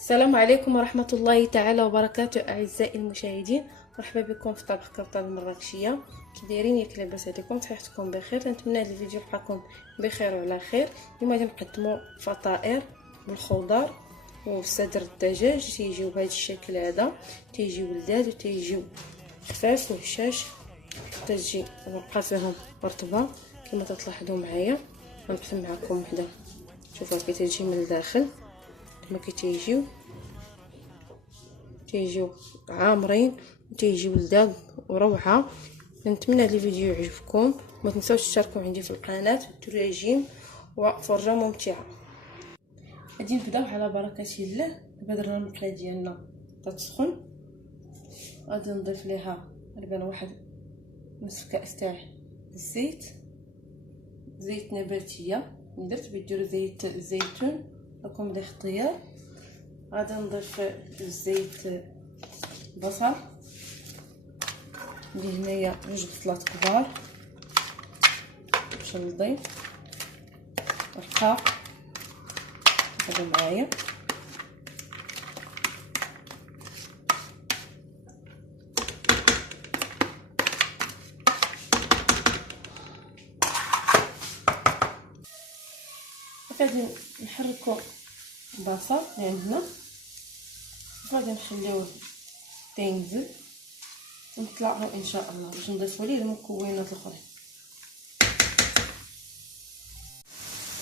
السلام عليكم ورحمة الله تعالى وبركاته أعزائي المشاهدين. مرحبا بكم في طبخ كرطة المراكشية. كي دايرين؟ ياك لاباس عليكم؟ صحتكم بخير؟ نتمنى هذا الفيديو يلقاكم بخير وعلى خير. اليوم غادي نقدموا فطائر بالخضر وصدر الدجاج. تيجيو بهذا الشكل هذا، تيجيو لذاذ وتيجيو خفاف وهشاش، تجي الورقه فيهم رطبه كما تلاحظوا معايا. غنقسم معكم وحده، شوفوا كي تجي من الداخل كما تيجيو عامرين وتيجيو لذاذ وروعه. نتمنى هذا الفيديو يعجبكم، ما تنساوش تشتركوا عندي في القناه وتراجيم وفرجه ممتعه. غادي نبداو على بركه الله. دابا درنا المقله ديالنا تتسخن، غادي نضيف ليها تقريبا واحد نصف كاس تاع زيت نباتيه. درت ديروا زيت الزيتون راكم لي اختيار. غادي نضيف الزيت بصل، ندير هنايا 2 بصلات كبار باش نضيف رقاق هذا معايا. غادي نحركو البصل اللي عندنا، غادي نخليوه تينزل ونطلعوه ان شاء الله باش نضيفوا ليه المكونات الاخرين.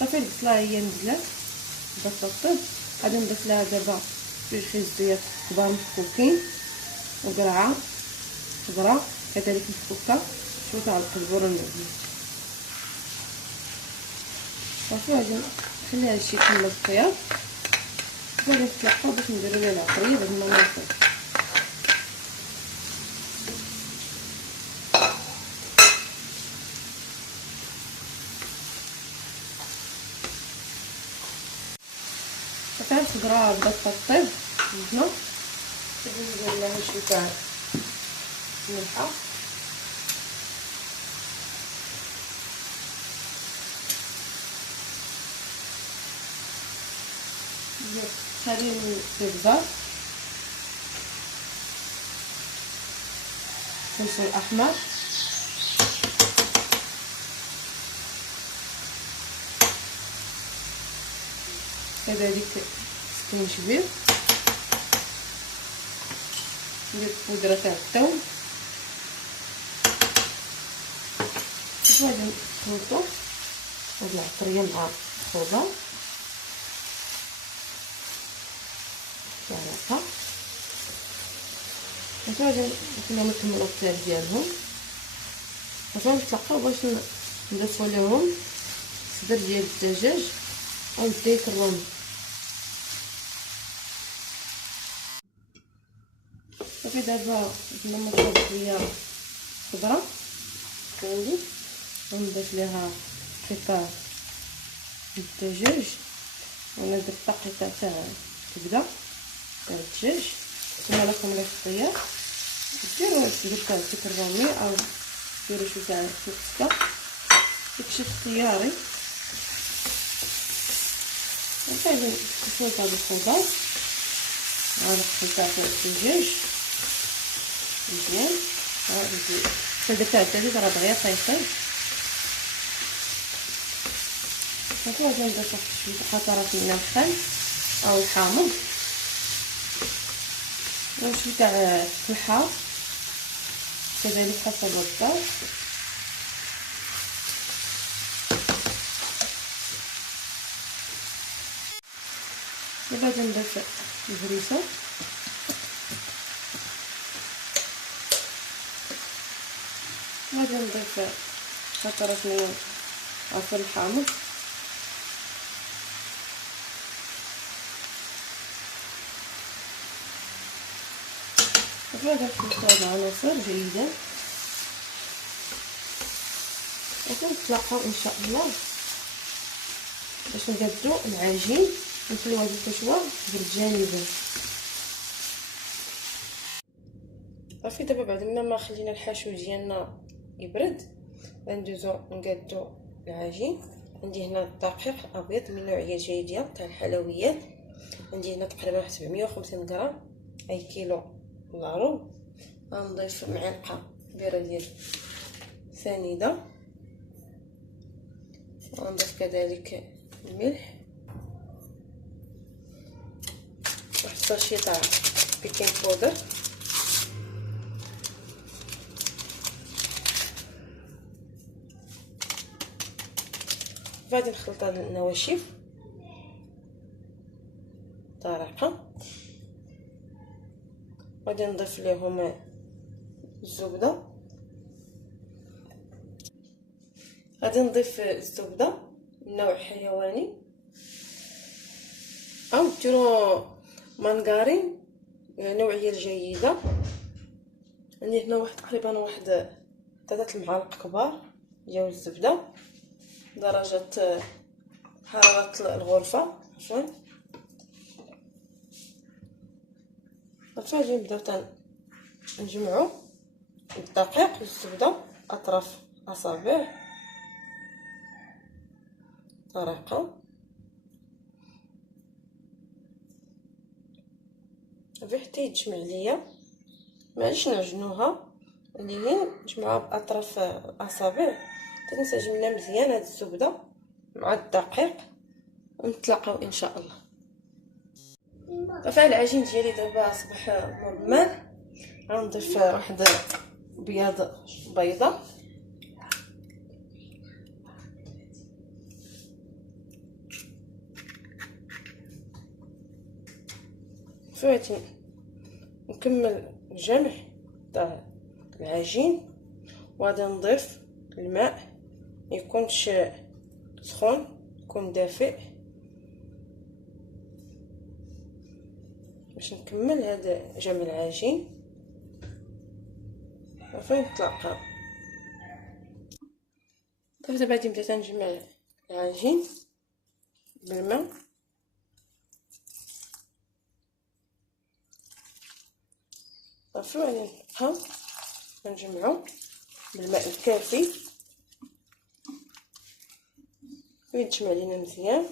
صافي البصله هي نزلات بدات تطيب. غادي نضيف لها دابا 2 خيزبيات كبار مفكوكين وقرعه خضراء كذلك مفكوكه، شويه تاع القزبر المعدن. صافي غادي نخلي هادشي يكمل الطياب. غادي نطلقو باش نديرو ليه العطريه بعد ما ناكل. صافي الخضره بدات تطيب عندنا، غادي ندير لها شويه تاع الملحه خليل الزبدة، فلفل احمر، كذلك سكنجبير، ندير بودره تاع الثوم. غادي نخلطو هاد العطريه مع الخضر تاعها. غادي نخليهم يكملوا الطياب ديالهم. صافي نتلاقاو باش نضيفو ليهم صدر ديال الدجاج او ديك الرومي. صافي دابا لما نضيف شويه خضره كامل ونضيف ليها قطع الدجاج. وانا درت قطع تاع كبده تاع الدجاج كما راكم لي اختيار. ديروا الصدر تاع ديك الرومي او ديروا شويه تاع الكفته، داكشي اختياري. غادي شويه تاع الخضر مع القطع تاع الدجاج مزيان. هادي الصدر تاع الدجاج راه دغيا طيب. صافي غادي نضيف شويه قطرات من الخل او الحامض وشويه تاع الحار كذلك حسب الذوق. دابا غادي نضيف الهريسه، غادي نضيف قطرات من عصير الحامض، غادي نخلطو هاد العناصر جيدا ونتلاقاو ان شاء الله باش نقادو العجين ونخليو هاد الكشوه بالجانبين. صافي دابا بعد ما خلينا الحشو ديالنا يبرد غندوزو نقادو العجين. عندي هنا الدقيق الابيض من نوعيه جيده تاع الحلويات، عندي هنا تقريبا واحد 750 غرام، اي كيلو لارو. غنضيف معلقه كبيره ديال سنيده، ونضيف كذلك الملح، واحد ساشي تاع بيكين بودر، غادي نخلط هاد النواشف طريقه. غادي نضيف ليهم الزبده، غادي نضيف الزبده من نوع حيواني او ديروا مانغارين نوعيه جيده. عندي هنا واحد تقريبا واحد 3 معالق كبار ديال الزبده، درجه حراره الغرفه عفوا. غادي نبداو نجمعوا الدقيق والزبده اطراف اصابع طريقه. صافي حتى يتجمع ليا، معليش نعجنوها، اللي هي نجمعوها باطراف الاصابع تنسجم مزيان هاد الزبده مع الدقيق، ونتلاقاو ان شاء الله. صافي العجين ديالي دابا اصبح مرمل. غنضيف واحد بياض بيضه، فغادي نكمل الجمع تاع العجين، وغادي نضيف الماء ميكونش سخون، يكون دافئ باش نكمل هذا جمع العجين. صافي نتلاقاو. دابا غادي نبدا نجمع العجين بالماء، صافي غادي نبقاو نجمعو بالماء الكافي ويتجمع لينا مزيان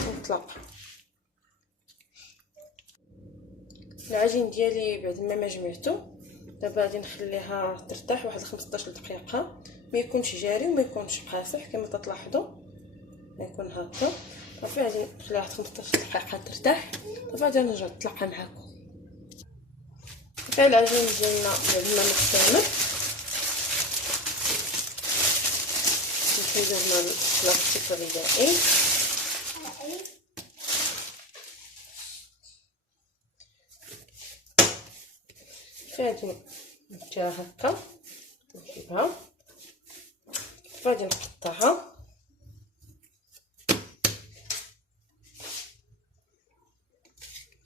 ونطلق. العجين ديالي بعد ما جمعته دابا غادي نخليها ترتاح واحد 15 دقيقه، ما يكونش جاري وما يكونش قاصح كما تلاحظوا، ما يكون هكا. صافي غادي نخليها واحد 15 دقيقه ترتاح، صافي غادي نرجع نطلقها معكم. صافي العجين ديالنا بعد ما مكتمل نحيدو هنا البلاستيك الغذائي. غادي نديرها هكا، نجيبها غادي نقطعها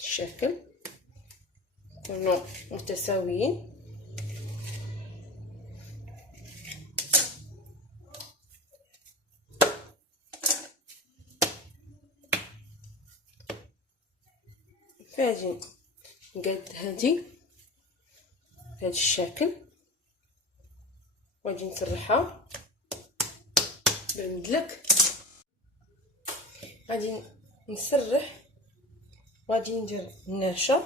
الشكل يكونوا متساويين. غادي نقاد هذه بهذا الشكل، وغادي نسرحها بالمدلك. غادي نسرح وغادي ندير النشا،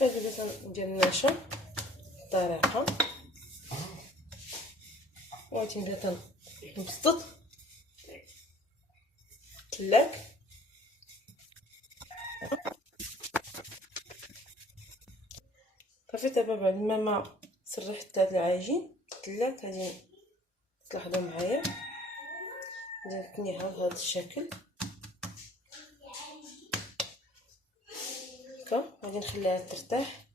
غادي ندير النشا بطريقه، وغادي نبدا نبسط تلاك. صافي دابا بعد ما سرحت هذا العجين تلاك، غادي تلاحظوا معايا غادي نتنيها بهذا الشكل هكا، غادي نخليها ترتاح.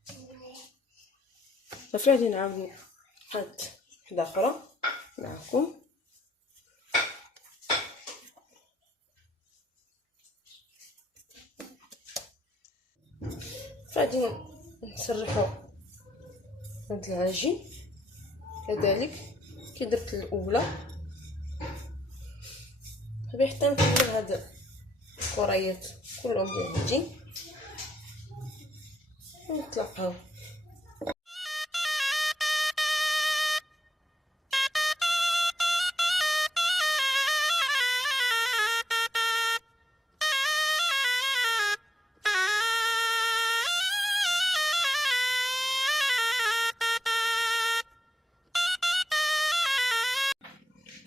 صافي غادي نعاود نقاد وحده اخرى معكم. فغادي نسرحوا هاد العجين كذلك كي درت الاولى، صافي حتى نكمل هاد الكريات كلهم ديال العجين ونتلاقاو.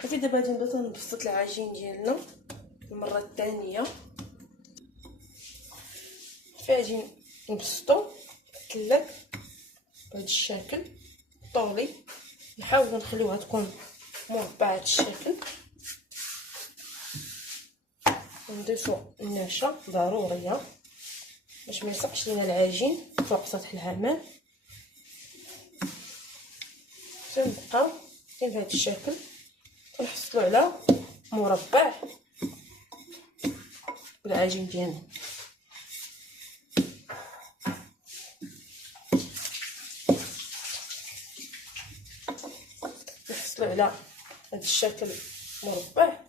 صافي دابا غادي نبدا نبسط العجين ديالنا المره الثانيه. غادي نبسطو الثلاث بهذا الشكل طولي، نحاول نخليوها تكون مربعه هذا الشكل. نضيفو النشا ضروريه باش ما يلصقش لينا العجين فوق سطح العمل. تنبقاو بهذا الشكل ونحصلوا على مربع بالعجين ديالنا. نحصلوا على هذا الشكل مربع،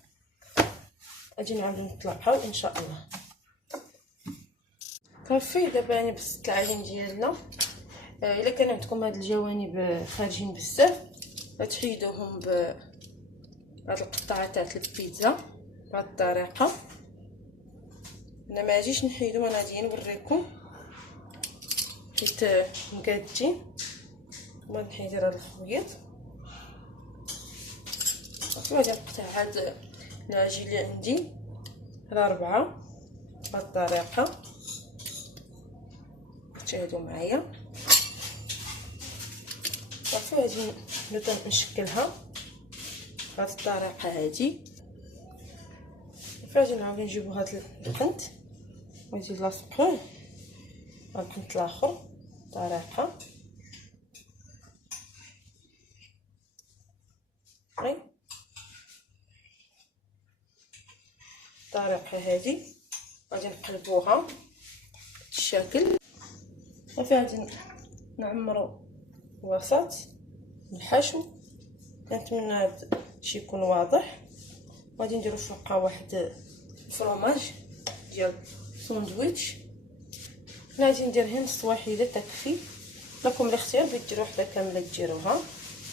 غادي نعاودو نطلعوه ان شاء الله. صافي دابا راني بسطت العجين ديالنا. الا كان عندكم هاد الجوانب خارجين بزاف غتحيدوهم بهاد القطعه تاع البيتزا بهاد الطريقه. انا ما غاديش نحيدو، انا غادي نوريكم حيت مقادين وما نحيد هذا الخويط. غادي نقطع هاد العجين اللي عندي على 4 بهاد الطريقه. شاهدوا معايا. صافي غادي نبدا نشكلها بهاد الطريقه هادي. غادي نعاود نجيبو هاد القنت وغادي نلاصقوه مع القنت الاخر بطريقه الطريقه هادي. غادي نقلبوها بالشكل. صافي غادي نعمرو الوسط بالحشو. كنتمنى هاد الشي يكون واضح. غادي نديرو فوقها واحد الفرماج ديال ساندويتش. غادي ندير غير نص واحده تكفي، لكم الاختيار بغيتو ديروا وحده كامله ديروها.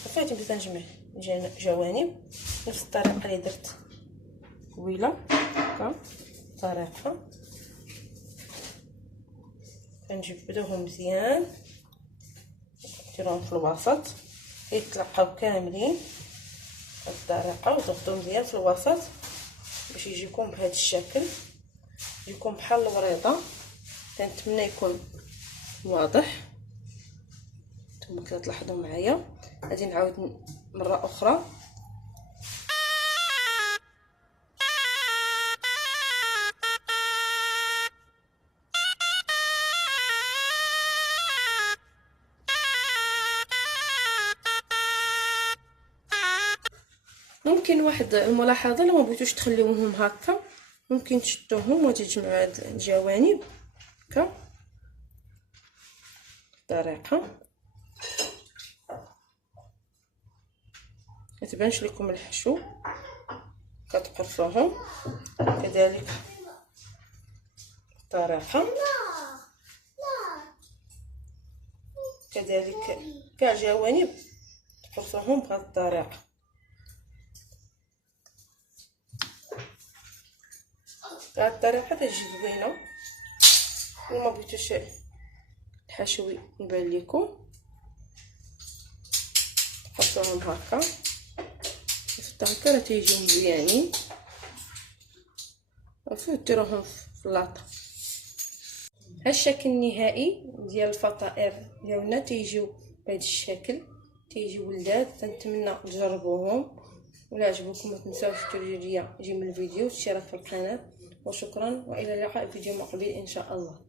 صافي غادي نبدا نجمع جوانب نفس الطريقه اللي درت قبيله هكا طريقه. كنجبدوهم مزيان نديروهم في الوسط يتلقاو كاملين بهاد الطريقه، وتاخدو مزيان في الوسط باش يجيكم بهذا الشكل، يجيكم بحال الوريضه. كنتمنى يكون واضح. نتوما كتلاحظوا معايا. غادي نعاود مره اخرى. ممكن واحد الملاحظه، لو ما بغيتوش تخليوهم هكا ممكن تشدوهم وتجمعوا هاد الجوانب هكا بطريقه ما تبانش لكم الحشو. كتقرصوهم كذلك بطريقه كذلك كاع جوانب تقرصوهم بهذه الطريقه. بهذه الطريقه تجي زوينه. وما بغيتوش الحشو يبان لكم تقصوهم هكا هكا راه تيجيو مزيانين. صافي ديروهم في اللاطه. ها الشكل النهائي ديال الفطائر ديالنا تيجيو بهذا الشكل، تيجيو ولاد. كنتمنى تجربوهم، ولا عجبوكم ما تنساوش ديروا ليا جيم الفيديو والاشتراك في القناه. وشكرا والى اللقاء في فيديو مقبل ان شاء الله.